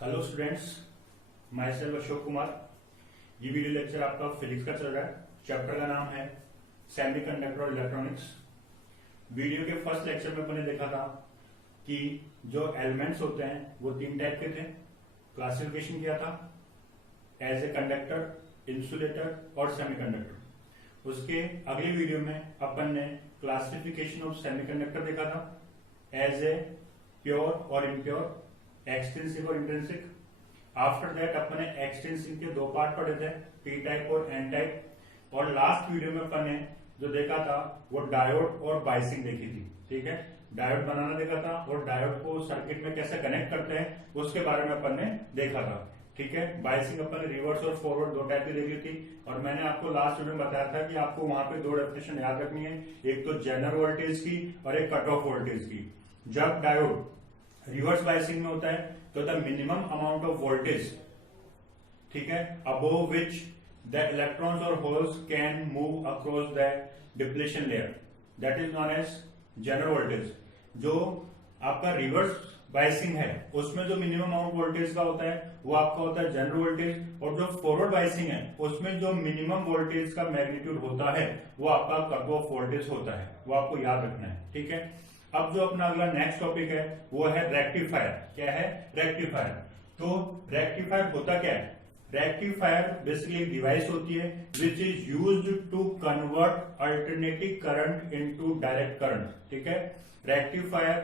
Hello students, my self Ashok Kumar. ये video lecture आपका physics का चल रहा है। चैप्टर का नाम है सेमीकंडक्टर और इलेक्ट्रॉनिक्स। वीडियो के फर्स्ट लेक्चर में अपने देखा था कि जो एलिमेंट्स होते हैं वो तीन टाइप के थे। क्लासिफिकेशन किया था एज ए कंडक्टर, इंसुलेटर और सेमीकंडक्टर। उसके अगले वीडियो में अपन ने क्लासिफिकेशन ऑफ सेमीकंडक्टर देखा था एज ए प्योर और इम्प्योर, एक्सटेंसिव और इंट्रिंसिक। आफ्टर दैट अपन ने एक्सटेंसिव के दो पार्ट पढ़े थे, पी टाइप और एन टाइप। और लास्ट वीडियो में अपन ने जो देखा था वो डायोड और बाइसिंग देखी थी। ठीक है, डायोड बनाना देखा था और डायोड को सर्किट में कैसे कनेक्ट करते हैं उसके बारे में अपन ने देखा था। ठीक है, बाइसिंग अपन ने रिवर्स और फॉरवर्ड दो टाइप की देखी थी। और मैंने आपको लास्ट वीडियो में बताया था कि आपको वहां पे दो डेफिनेशन याद रखनी है, एक तो जनरल वोल्टेज की और एक कट ऑफ वोल्टेज की। जब डायोड रिवर्स बाइसिंग में होता है तो the minimum amount of voltage, ठीक है, अबोव विच द इलेक्ट्रॉन्स और holes can move across the depletion layer, that is known as general voltage. जो आपका रिवर्स बाइसिंग है उसमें जो मिनिमम अमाउंट वोल्टेज का होता है वो आपका होता है जनरल वोल्टेज, और जो फॉरवर्ड बाइसिंग है उसमें जो मिनिमम वोल्टेज का मैग्नीट्यूड होता है वो आपका कट ऑफ वोल्टेज होता है। वो आपको याद रखना है। ठीक है, अब जो अपना अगला नेक्स्ट टॉपिक है वो है रेक्टिफायर। क्या है? रेक्टिफायर। तो रेक्टिफायर होता क्या है? रेक्टिफायर बेसिकली एक डिवाइस होती है which is used to convert alternative current into direct current. ठीक है, रेक्टिफायर,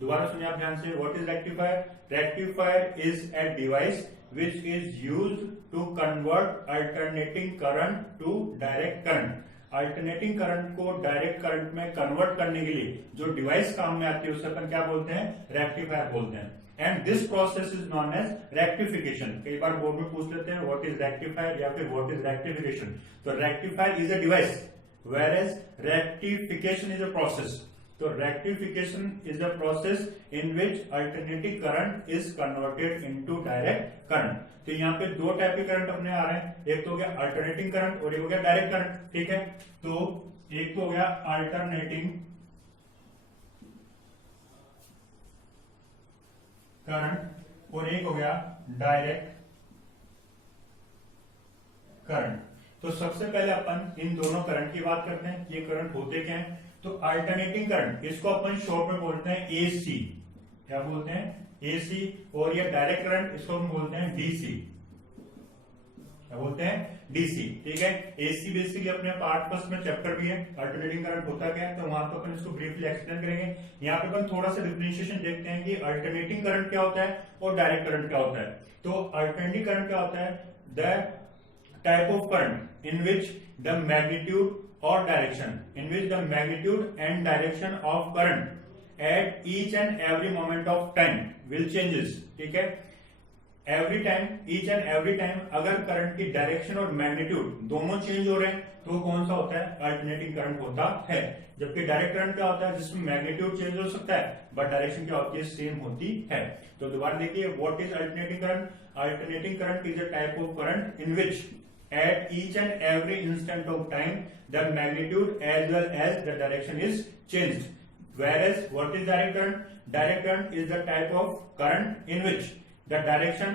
दोबारा सुनिए आप ध्यान से, what is rectifier? Rectifier is a device which is used to convert alternating current to direct current. Alternating current को डायरेक्ट करंट में convert करने के लिए जो डिवाइस काम में आती है उसे अपन क्या बोलते हैं? रेक्टिफायर बोलते हैं। And this process is known as rectification. कई बार बोर्ड में पूछ लेते हैं व्हाट इज रेक्टिफायर या फिर व्हाट इज रेक्टिफिकेशन। तो rectifier is a device whereas rectification is a process. तो rectification is a process in which alternative current is converted into direct current. तो यहाँ पे दो टाइप के करंट अपने आ रहे हैं, एक तो हो गया अल्टरनेटिंग करंट और एक हो गया डायरेक्ट करंट। ठीक है, तो एक तो हो गया अल्टरनेटिंग करंट और एक हो गया डायरेक्ट करंट। तो सबसे पहले अपन इन दोनों करंट की बात करते हैं। ये करंट होते क्या हैं? तो अल्टरनेटिंग करंट, इसको अपन शॉर्ट में बोलते हैं एसी। क्या बोलते हैं? एसी। और ये डायरेक्ट करंट, इसको हम बोलते हैं डीसी। क्या बोलते हैं? डीसी। ठीक है, एसी बेसिकली अपने पार्ट फर्स्ट में चैप्टर भी है, अल्टरनेटिंग करंट होता क्या है, तो वहां तो अपन इसको ब्रीफली एक्सप्लेन करेंगे। यहाँ पे अपन थोड़ा सा डिफरेंशिएशन देखते हैं कि अल्टरनेटिंग करंट क्या होता है और डायरेक्ट करंट क्या होता है। तो अल्टरनेटिंग करंट क्या होता है? The type of current in which the magnitude or direction, in which the magnitude and direction of current at each and every moment of time will changes. ठीक है, every time, each and every time अगर current की direction और magnitude दोनों change हो रहे हैं तो कौन सा होता है? अल्टरनेटिंग करंट होता है। जबकि डायरेक्ट करंट क्या होता है? जिसमें मैग्नीट्यूड चेंज हो सकता है बट डायरेक्शन क्या होती है? सेम होती है। तो दोबारा देखिए, what is alternating current? Alternating current is a type of current in which at each and every instant of time the magnitude as well as the direction is changed. Whereas what is direct current? Direct current is the type of current in which the direction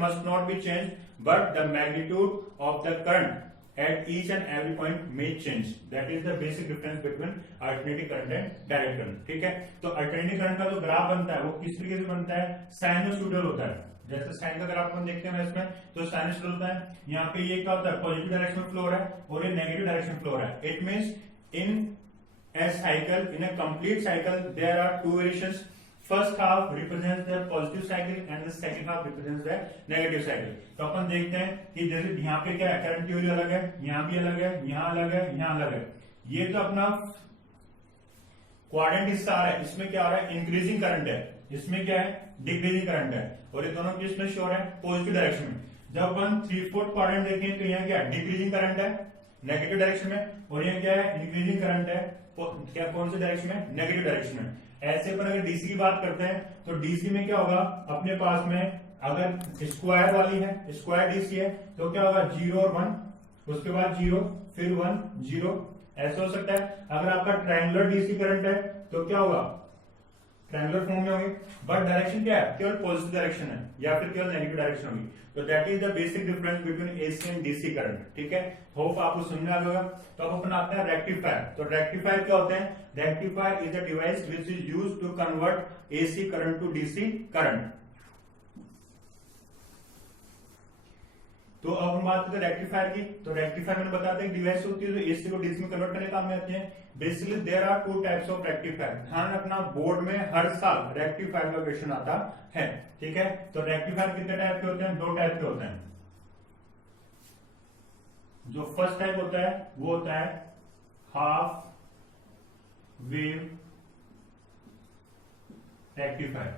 must not be changed but the magnitude of the current at each and every point may change. That is the basic difference between alternating current and direct current. ठीक है, तो alternating current का जो graph बनता है वो किस तरीके से बनता है? साइनोसॉइडल होता है। जैसे साइन का ग्राफ हम देखते हैं इसमें, तो साइनसॉइडल होता है। यहाँ पे ये क्या होता है? पॉजिटिव डायरेक्शन में फ्लो हो रहा है और ये नेगेटिव डायरेक्शन फ्लो हो रहा है। It means in a cycle, in a complete cycle there are two variations. First half represents the positive cycle and the second half represents the negative cycle. तो अपन देखते हैं कि जैसे यहाँ पे क्या है, करंट की वैल्यू अलग है, यहाँ भी अलग है, यहाँ अलग है, यहाँ अलग है। ये तो अपना क्वाड्रेंट हिस्सा आ रहा है, इसमें क्या आ रहा है? इंक्रीजिंग करंट है, इसमें क्या है? डिक्रीजिंग करंट है। और ये दोनों किस में शो है? पॉजिटिव डायरेक्शन में। जब अपन 3/4 क्वाड्रेंट देखें तो यहाँ क्या है? डिक्रीजिंग करंट है नेगेटिव डायरेक्शन में, और यहाँ क्या है? इंक्रीजिंग करंट है क्या? कौन से डायरेक्शन में? नेगेटिव डायरेक्शन में। ऐसे अपन अगर डीसी की बात करते हैं तो डीसी में क्या होगा? अपने पास में अगर स्क्वायर वाली है, स्क्वायर डीसी है, तो क्या होगा? 0 और 1, उसके बाद 0, फिर 1, 0, ऐसे हो सकता है। अगर आपका ट्रायंगुलर डीसी करंट है तो क्या होगा? ट्रायंगुलर फॉर्म में होगी, बट डायरेक्शन क्या है, केवल पॉजिटिव डायरेक्शन है या फिर केवल नेगेटिव डायरेक्शन होगी। तो that is the basic difference between AC and DC current. ठीक है, होप आपको समझ में आ गया। तो अब अपन आते हैं रेक्टिफायर। तो रेक्टिफायर क्या होते हैं? Rectifier is a device which is used to convert AC current to DC current. तो अब हम बात करते हैं रेक्टिफायर की। तो रेक्टिफायर मैंने बताया था डिवाइस होती है जो एसी को डीसी में कन्वर्ट करने काम में आती है। Basically there are two types of rectifier. ध्यान रखना, बोर्ड में हर साल रेक्टिफायर का क्वेश्चन आता है। ठीक है, तो रेक्टिफायर कितने टाइप के होते हैं? दो टाइप के होते हैं। जो फर्स्ट टाइप होता है वो होता है हाफ वेव रेक्टिफायर,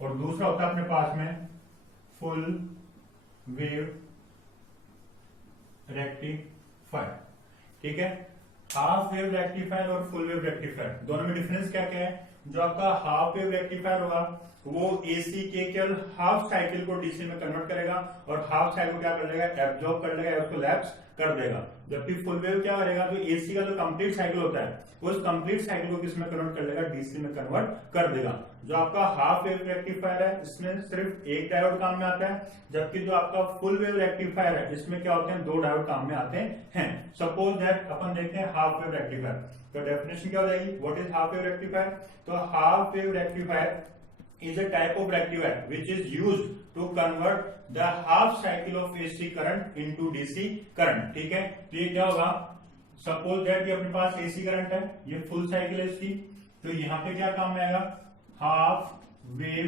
और दूसरा होता है अपने पास में फुल वेव रेक्टिफायर। ठीक है, हाफ वेव रेक्टिफायर और फुल वेव रेक्टिफायर दोनों में डिफरेंस क्या क्या है? जो आपका हाफ वेव रेक्टिफायर होगा वो एसी के केवल हाफ साइकिल को डीसी में कन्वर्ट करेगा और हाफ साइकिल को क्या कर देगा, एब्जॉर्ब कर लेगा या उसको लैप्स कर देगा। जबकि फुल वेव क्या करेगा, जो एसी का जो कंप्लीट साइकिल होता है उस कंप्लीट साइकिल को किस में कन्वर्ट कर लेगा, डीसी में कन्वर्ट कर देगा। जो आपका हाफ वेव रेक्टिफायर है इसमें सिर्फ एक डायोड काम में आता है, जबकि जो आपका फुल वेव रेक्टिफायर है इसमें क्या होते हैं, दो डायोड काम में आते हैं। सपोज दैट अपन देखते हैं हाफ वेव रेक्टिफायर। तो डेफिनेशन क्या हो जाएगी, what is half wave rectifier? तो half wave rectifier is a type of rectifier which is used to convert the half cycle of AC current into DC current। ठीक है, तो ये क्या होगा, सपोज दैट ये अपने पास AC करंट है, ये फुल साइकिल है इसकी, तो यहाँ पे क्या काम में आएगा, हाफ वेव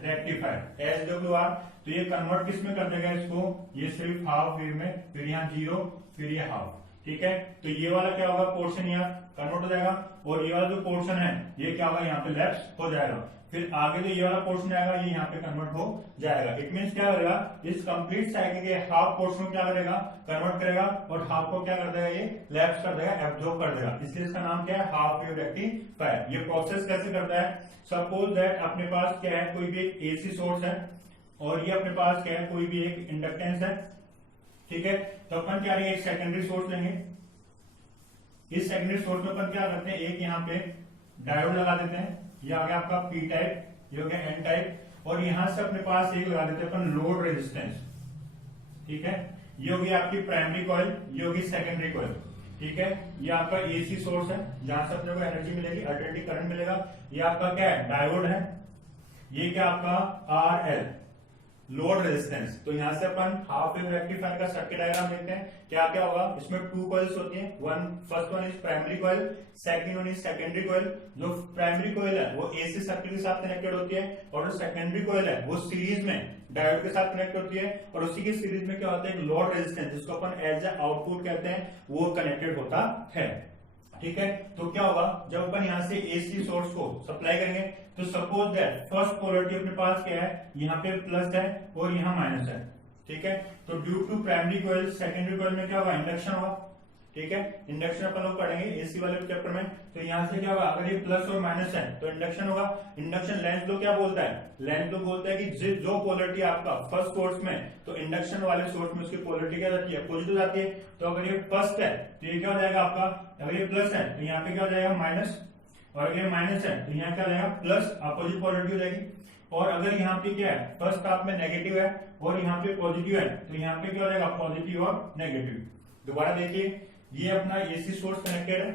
रेक्टिफायर SWR। तो ये कन्वर्ट किस में कर देगा इसको, ये सिर्फ हाफ वेव में, फिर यहाँ जीरो, फिर ये हाफ। ठीक है, तो ये वाला क्या होगा, पोर्शन यहाँ कन्वर्ट हो जाएगा, और ये वाला जो पोर्शन है ये क्या होगा, यहाँ पे लैप्स हो जाएगा। फिर आगे जो ये वाला पोर्शन आएगा ये यहाँ पे कन्वर्ट हो जाएगा। इट मीन्स क्या करेगा, इस कंप्लीट साइकिल के हाफ पोर्शन को क्या करेगा, कन्वर्ट करेगा, और हाफ को क्या कर देगा, ये लैप्स कर देगा, एब्जॉर्ब कर देगा। इसलिए इसका नाम क्या है, हाफ वेव रेक्टिफायर। ये प्रोसेस कैसे करता है, सपोज दैट अपने पास क्या है, कोई भी एक एसी सोर्स है और ये अपने पास क्या है, कोई भी एक इंडक्टेंस है। ठीक है, तो अपन क्या लेंगे, एक सेकेंडरी सोर्स लेंगे। इस सेकेंडरी सोर्स में अपन क्या करते हैं, एक यहाँ पे डायोड लगा देते हैं, ये आ गया आपका पी टाइप, ये हो गया एन टाइप, और यहां से अपने पास एक लगा देते हैं अपन लोड रेजिस्टेंस। ठीक है, ये होगी आपकी प्राइमरी कॉइल, ये होगी सेकेंडरी कॉइल। ठीक है, ये आपका एसी सोर्स है जहां से अपने को एनर्जी मिलेगी, अल्टरनेटिव करंट मिलेगा। ये आपका क्या है, डायोड है। ये क्या आपका आर एल लोड रेजिस्टेंस। तो यहां से अपन हाफ वेव रेक्टिफायर का सर्किट डायग्राम देखते हैं। क्या क्या होगा, इसमें टू कॉइल्स होती हैं, first one is primary coil, second one is secondary coil. जो प्राइमरी कॉइल है वो एसी सर्किट के साथ कनेक्टेड होती है, और जो सेकेंडरी कॉइल है वो सीरीज में डायोड के साथ कनेक्ट होती है, और उसी की सीरीज में क्या होता है, एक लोड रेजिस्टेंस जिसको अपन एज ए आउटपुट कहते हैं, वो कनेक्टेड होता है। ठीक है, तो क्या होगा, जब अपन यहां से एसी सोर्स को सप्लाई करेंगे तो सपोज दैट फर्स्ट पोलरिटी अपने पास क्या है, यहाँ पे प्लस है और यहाँ माइनस है। ठीक है, तो due to primary coil secondary coil में क्या होगा, इंडक्शन होगा। ठीक है, इंडक्शन अपन लोग पढ़ेंगे एसी वाले चैप्टर में। तो यहां से क्या होगा, अगर ये प्लस और माइनस है तो इंडक्शन होगा। इंडक्शन लेंथ लो क्या बोलता है, लेंथ लो बोलता है कि जो पोलरिटी आपका फर्स्ट सोर्स में, तो इंडक्शन वाले सोर्स में उसकी पोलरिटी क्या जाती है, पॉजिटिव जाती है। तो अगर ये फर्स्ट है तो ये क्या हो जाएगा आपका, अगर ये प्लस है तो यहाँ पे क्या हो जाएगा माइनस, और अगर ये माइनस है तो यहाँ क्या हो जाएगा प्लस, अपोजिट पोलरिटी हो जाएगी। और अगर यहाँ पे क्या है, फर्स्ट हाफ में नेगेटिव है और यहाँ पे पॉजिटिव है, तो यहाँ पे क्या हो जाएगा, पॉजिटिव और नेगेटिव। दोबारा देखिए, ये अपना एसी सोर्स कनेक्टेड है।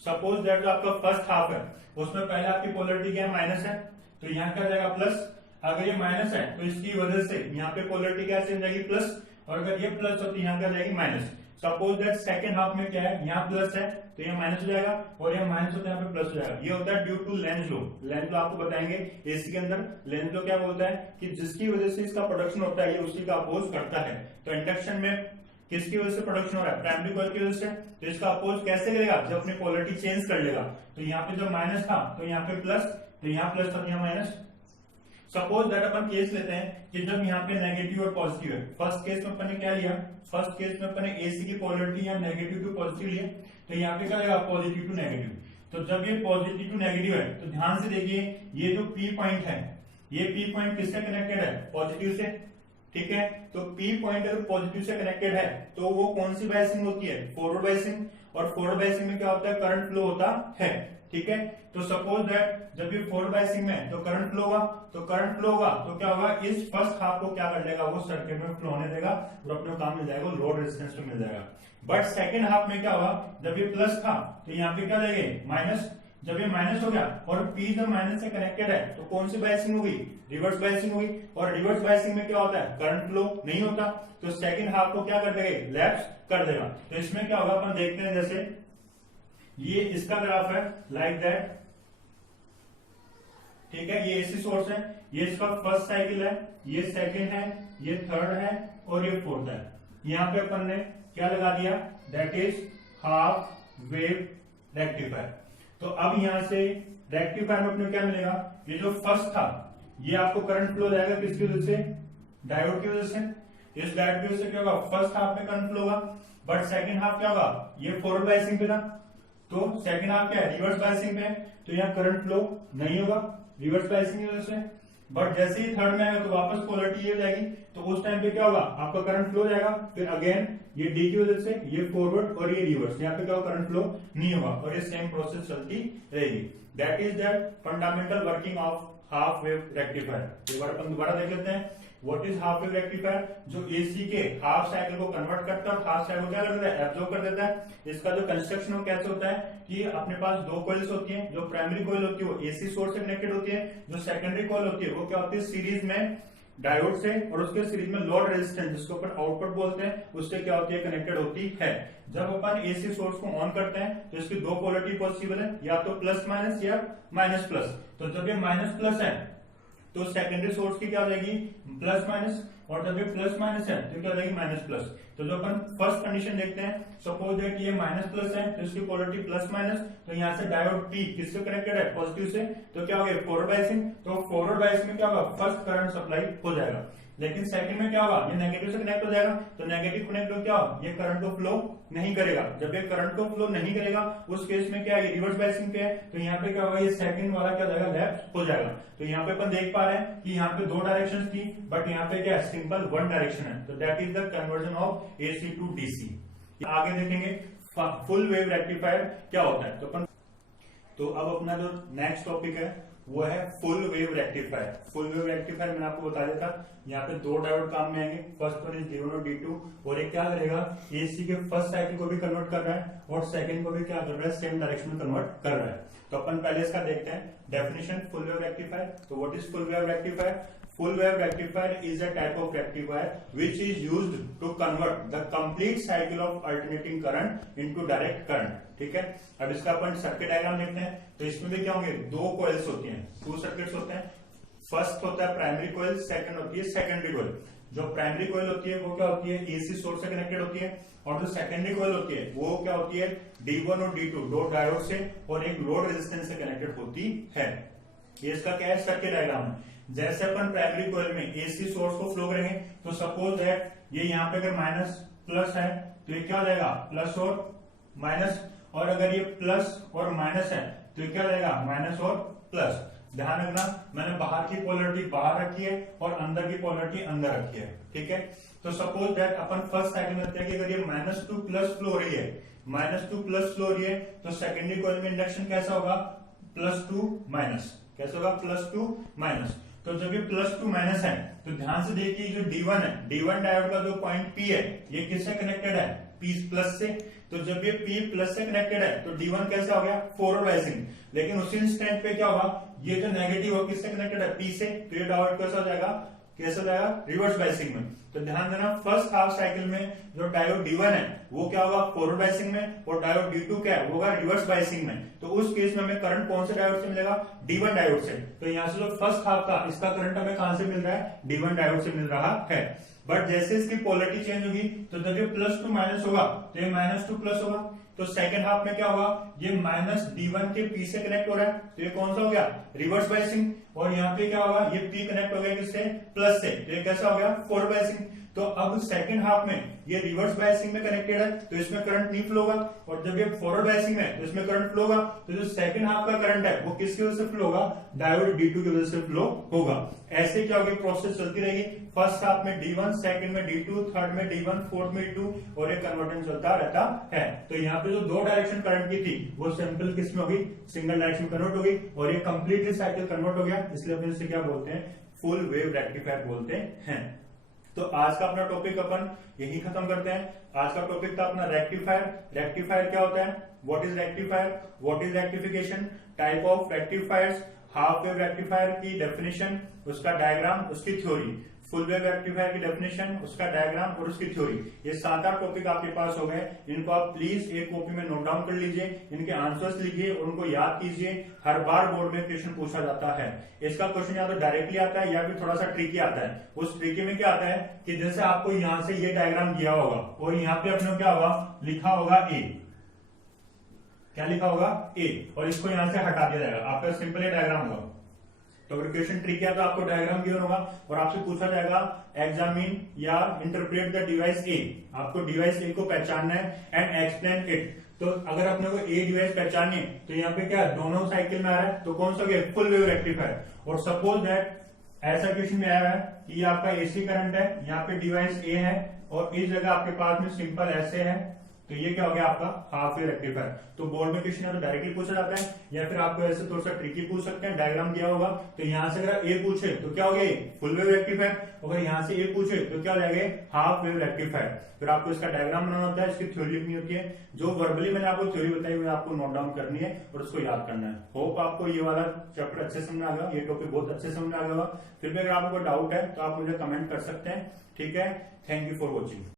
सपोज दैट जो आपका फर्स्ट हाफ है उसमें पहले आपकी पोलरिटी क्या है, माइनस है, तो यहाँ क्या हो जाएगा प्लस। अगर ये माइनस है तो इसकी वजह से यहाँ पे पोलरिटी क्या चेंज जाएगी, प्लस, और अगर ये प्लस हो तो यहाँ क्या जाएगी minus. Suppose that second half में क्या है, यहाँ प्लस है तो यहाँ माइनस हो जाएगा, और यहाँ माइनस होता है यहाँ पे प्लस हो जाएगा। ये होता है due to Lenz law. Lenz law आपको बताएंगे एसी के अंदर। लेंज लो क्या बोलता है कि जिसकी वजह से इसका प्रोडक्शन होता है ये उसी का अपोज करता है। तो इंडक्शन में किसकी वजह से प्रोडक्शन हो रहा है, प्राइमरी कॉइल की वजह से। तो इसका अपोज कैसे करेगा, जब अपनी पोलरिटी चेंज कर लेगा। तो यहाँ पे जब माइनस था तो यहाँ पे प्लस, तो यहाँ प्लस था तो यहाँ minus. Suppose that upon case लेते हैं कि जब यहाँ पे नेगेटिव और पॉजिटिव है। फर्स्ट केस में अपन ने क्या लिया, फर्स्ट केस में अपन ने एसी की पोलरिटी या नेगेटिव टू पॉजिटिव लिया, तो यहाँ पे क्या रहेगा, पॉजिटिव टू नेगेटिव। तो जब ये पॉजिटिव टू नेगेटिव है तो ध्यान से देखिए, ये जो पी पॉइंट है, ये पी पॉइंट किससे कनेक्टेड है, पॉजिटिव से। ठीक है, तो पी पॉइंट अगर पॉजिटिव से कनेक्टेड है तो वो कौन सी बायसिंग होती है, फॉरवर्ड बायसिंग। और फॉरवर्ड बायसिंग में क्या होता है, करंट फ्लो होता है। ठीक है। तो सपोज दैट जब ये फॉरवर्ड बायसिंग में तो करंट फ्लो होगा, तो क्या होगा, इस फर्स्ट हाफ को क्या कर लेगा, वो सर्किट में फ्लो होने देगा और अपने काम मिल जाएगा, लोड रेजिस्टेंस में मिल जाएगा। बट सेकेंड हाफ में क्या होगा, जब ये प्लस था तो यहाँ पे क्या लगेगा माइनस, जब ये माइनस हो गया और पी जब माइनस से कनेक्टेड है तो कौन सी बायसिंग होगी, रिवर्स बायसिंग होगी। और रिवर्स बायसिंग में क्या होता है, करंट फ्लो नहीं होता, तो सेकंड हाफ को क्या कर देगा, लैप्स कर देगा। तो इसमें क्या होगा, अपन देखते हैं, जैसे ये इसका ग्राफ है लाइक दैट, ठीक है। ये एसी सोर्स है, ये इसका फर्स्ट साइकिल है, ये सेकंड है, ये थर्ड है और ये फोर्थ है। यहां पे अपन ने क्या लगा दिया, that is half wave rectifier. तो अब यहां से रेक्टिफायर में अपने क्या मिलेगा, ये जो फर्स्ट था ये आपको करंट फ्लो जाएगा किसकी वजह से, डायोड की वजह से। इस डायोड की वजह से क्या होगा, फर्स्ट हाफ में करंट फ्लो होगा, बट सेकंड हाफ क्या होगा, ये फॉरवर्ड बायसिंग पे था, तो सेकंड हाफ क्या है, रिवर्स बायसिंग पे है, तो यहाँ करंट फ्लो नहीं होगा रिवर्स बायसिंग की वजह से। बट जैसे ही थर्ड में आएगा तो वापस पोलरिटी ये हो जाएगी, तो उस टाइम पे क्या होगा, आपका करंट फ्लो जाएगा, फिर अगेन ये डी की वजह से ये फॉरवर्ड और ये रिवर्स, यहाँ पे क्या होगा, करंट फ्लो नहीं होगा और ये सेम प्रोसेस चलती रहेगी। That is that fundamental working of half wave rectifier. एक बार अपन दोबारा देख लेते हैं, what is half wave rectifier, जो एसी के हाफ साइकिल को कन्वर्ट करता है और हाफ साइकिल को क्या कर देता है, एब्जॉर्ब कर देता है। इसका जो कंस्ट्रक्शन वो कैसे होता है कि अपने पास दो कॉइल्स होती हैं, जो प्राइमरी कॉइल होती है वो एसी सोर्स से कनेक्टेड होती है, जो सेकेंडरी कॉइल होती है वो क्या होती है, सीरीज में डायोड से और उसके सीरीज में लोड रेजिस्टेंस जिसको अपन आउटपुट बोलते हैं उससे क्या होती है, कनेक्टेड होती है। जब अपन एसी सोर्स को ऑन करते हैं तो इसकी दो पोलरिटी पॉसिबल है, या तो प्लस माइनस या माइनस प्लस। तो जब ये माइनस प्लस है तो सेकेंडरी सोर्स की क्या हो जाएगी, प्लस माइनस, और जब ये प्लस माइनस है तो क्या हो जाएगी, माइनस प्लस। तो जो अपन फर्स्ट कंडीशन देखते हैं, सपोज दैट ये माइनस प्लस है तो इसकी पोलरिटी प्लस माइनस, तो यहाँ से डायोड पी किससे कनेक्टेड है, पॉजिटिव से, तो क्या हो गया, फॉरवर्ड बायसिंग। तो फॉरवर्ड बायसिंग में क्या होगा, फर्स्ट करंट सप्लाई हो जाएगा। लेकिन सेकंड में क्या होगा, ये नेगेटिव से कनेक्ट हो जाएगा, तो नेगेटिव कनेक्ट हो क्या हो, ये करंट को फ्लो नहीं करेगा। जब ये करंट को फ्लो नहीं करेगा उस केस में क्या है, रिवर्स बायसिंग पे है, तो यहाँ पे क्या होगा, ये सेकंड वाला क्या हो जाएगा, लेफ्ट हो जाएगा। तो यहाँ पे अपन देख पा रहे हैं कि यहाँ पे दो डायरेक्शन थी, बट यहाँ पे क्या है, सिंपल वन डायरेक्शन है। तो that is the conversion of AC to DC. आगे देखेंगे फुल वेव रेक्टिफायर क्या होता है। तो अब अपना जो नेक्स्ट टॉपिक है वो है full wave rectifier. Full wave rectifier मैंने आपको बता दिया था, यहाँ पे दो डायोड काम में आएंगे, फर्स्ट वन इज D1 और D2, और एक क्या करेगा, एसी के फर्स्ट साइकिल को भी कन्वर्ट कर रहा है और सेकंड को भी क्या कर रहा है, सेम डायरेक्शन में कन्वर्ट कर रहा है। तो अपन पहले इसका देखते हैं डेफिनेशन फुल वेव रेक्टिफायर। तो what is full wave rectifier? Full wave rectifier is a type of rectifier which is used to convert the complete cycle of alternating current into direct current। ठीक है, अब इसका अपन circuit diagram देखते हैं। तो इसमें भी क्या होंगे, दो कॉइल्स होती हैं, टू सर्किट्स होते हैं। फर्स्ट होता है प्राइमरी कॉइल, सेकंड होती है सेकेंडरी कॉइल। जो प्राइमरी कॉइल होती है वो क्या होती है, एसी सोर्स से कनेक्टेड होती है, और जो सेकेंडरी कॉइल होती है वो क्या होती है, D1 और D2 दो डायोड से और एक लोड रेजिस्टेंस से कनेक्टेड होती है। ये इसका क्या है, सर्किट डायग्राम है। जैसे अपन प्राइमरी कॉइल में एसी सोर्स को फ्लो करेंगे, तो सपोज दैट ये यहाँ पे अगर माइनस प्लस है तो ये क्या हो जाएगा, प्लस और माइनस, और अगर ये प्लस और माइनस है तो ये क्या हो जाएगा, माइनस और प्लस। ध्यान रखना, मैंने बाहर की पोलरिटी बाहर रखी है और अंदर की पोलरिटी अंदर रखी है। ठीक है, तो suppose that upon first cycle में देखते हैं कि अगर ये माइनस टू प्लस फ्लो हो रही है, माइनस टू प्लस फ्लो हो रही है, तो सेकेंडरी कॉइल में इंडक्शन कैसा होगा, प्लस टू माइनस। कैसा होगा, प्लस टू माइनस। तो जब ये प्लस टू माइनस है तो ध्यान से देखिए, जो D1 है, D1 डायोड का जो पॉइंट P है ये किससे कनेक्टेड है, P प्लस से। तो जब ये P प्लस से कनेक्टेड है तो D1 कैसा हो गया, फॉरवर्ड बायसिंग। लेकिन उसी इंस्टेंट पे क्या होगा, ये जो नेगेटिव हो किससे कनेक्टेड है, P से, तो ये डायोड कैसा हो जाएगा, कैसे हो जाएगा, रिवर्स बायसिंग में। तो ध्यान देना, फर्स्ट हाफ साइकिल में जो डायोड D1 है वो क्या होगा, फॉरवर्ड बायसिंग में, और डायोड D2 क्या है, वो होगा रिवर्स बायसिंग में। तो उस केस में हमें करंट कौन से डायोड से मिलेगा, D1 डायोड से। तो यहाँ से जो फर्स्ट हाफ का इसका करंट हमें कहां से मिल रहा है, D1 डायोड से मिल रहा है। बट जैसे इसकी पोलरिटी चेंज होगी, तो जब ये प्लस टू माइनस होगा तो ये माइनस टू प्लस होगा। तो सेकंड हाफ में क्या होगा, ये माइनस D1 के P से कनेक्ट हो रहा है, तो ये कौन सा हो गया, रिवर्स बायसिंग। और यहाँ पे क्या होगा, ये पी कनेक्ट हो गया किससे, प्लस से, तो ये कैसा हो गया, फॉरवर्ड बायसिंग। तो अब सेकंड हाफ में ये रिवर्स बायसिंग में कनेक्टेड है, तो इसमें करंट नहीं फ्लो होगा, और जब ये फॉरवर्ड बायसिंग में तो इसमें करंट फ्लो होगा। तो जो सेकंड हाफ का करंट है वो किसकी वजह से फ्लो होगा, डायोड D2 की वजह से फ्लो होगा। ऐसे क्या होगी, प्रोसेस चलती रहेगी। फर्स्ट हाफ में D1, सेकंड में D2, थर्ड में D1, फोर्थ में D2, और एक कन्वर्जन चलता रहता है। तो यहाँ पे जो दो डायरेक्शन करंट की थी वो सिंपल किस में होगी, सिंगल डायरेक्शन कन्वर्ट होगी, और ये कंप्लीटली साइकिल कन्वर्ट हो गया, इसलिए अपन इसे क्या बोलते हैं, फुल वेव रेक्टिफायर बोलते हैं। तो आज का अपना टॉपिक अपन यही खत्म करते हैं। आज का टॉपिक था अपना रेक्टिफायर। रेक्टिफायर क्या होता है, what is rectifier, what is rectification, type of rectifiers, half wave rectifier की डेफिनेशन, उसका डायग्राम, उसकी थ्योरी, फुल वेव रेक्टिफायर की डेफिनेशन, उसका डायग्राम और उसकी थ्योरी। ये 7-8 टॉपिक आपके पास हो गए। इनको आप प्लीज एक कॉपी में नोट डाउन कर लीजिए, इनके आंसर्स लिखिए और उनको याद कीजिए। हर बार बोर्ड में क्वेश्चन पूछा जाता है। इसका क्वेश्चन या तो डायरेक्टली आता है या फिर थोड़ा सा ट्रिकी आता है। उस ट्रिकी में क्या आता है कि जैसे आपको यहां से ये डायग्राम दिया होगा और यहाँ पे अपने क्या होगा, लिखा होगा ए, क्या लिखा होगा, ए, और इसको यहां से हटा दिया जाएगा। आपका सिंपल ये डायग्राम होगा। तो अगर क्वेश्चन ट्रिक किया तो आपको डायग्राम गिवन होगा और आपसे पूछा जाएगा एग्जामिन या इंटरप्रेट द डिवाइस ए। आपको डिवाइस ए को पहचानना है एंड एक्सप्लेन इट। तो अगर अपने को ए डिवाइस पहचाननी है तो यहाँ पे क्या दोनों साइकिल में आ रहा है, तो कौन सा गया, फुल वेव रेक्टिफायर। और सपोज दैट ऐसा क्वेश्चन में आया है कि ये आपका एसी करंट है, यहाँ पे डिवाइस ए है और इस जगह आपके पास में सिंपल ऐसे है, तो ये क्या हो गया आपका हाफ वेव रेक्टिफायर। तो बोर्ड में क्वेश्चन तो डायरेक्टली पूछा जाता है या फिर आपको ऐसे थोड़ा सा ट्रिकी पूछ सकते हैं। डायग्राम दिया होगा तो यहाँ से अगर ए पूछे तो क्या हो गया, फुल वेव रेक्टिफायर, अगर यहाँ से ए पूछे तो क्या हो जाएगा, हाफ वेव रेक्टिफायर। फिर आपको इसका डायग्राम बनाना होता है, इसकी थ्योरी लिखनी होती है। जो वर्बली मैंने आपको थ्योरी बताई हुई आपको नोट डाउन करनी है और उसको याद करना है। होप आपको ये वाला चैप्टर अच्छे समझ आ गया, ये टॉपिक बहुत अच्छे समझ आ गया। फिर भी अगर आपको डाउट है तो आप मुझे कमेंट कर सकते हैं। ठीक है, थैंक यू फॉर वॉचिंग।